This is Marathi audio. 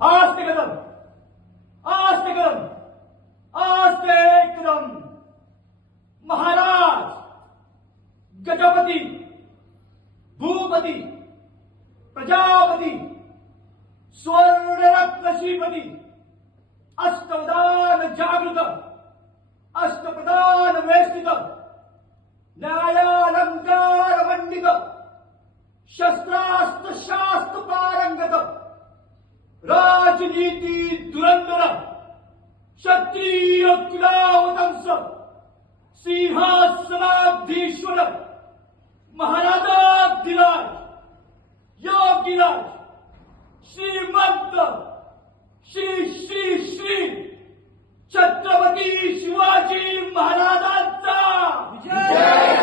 आस्ते कदम, आस्ते कदम, आस्ते कदम। महाराज गजपती, भूपती, प्रजापती, स्वर्णरत्न श्रीपती, अष्टवदान जागृत, अष्टप्रधान वेष्टित, न्यायालंकार मंडित, शस्त्रास्त्र शास्त्र पारंगत, राजनीती धुरंधर, क्षत्रिय किलावतंस, सिंहासनाधीश्वर, महाराजाधिराज, योगीराज, श्रीमंत, श्री श्री श्री छत्रपती शिवाजी महाराजांचा विजय।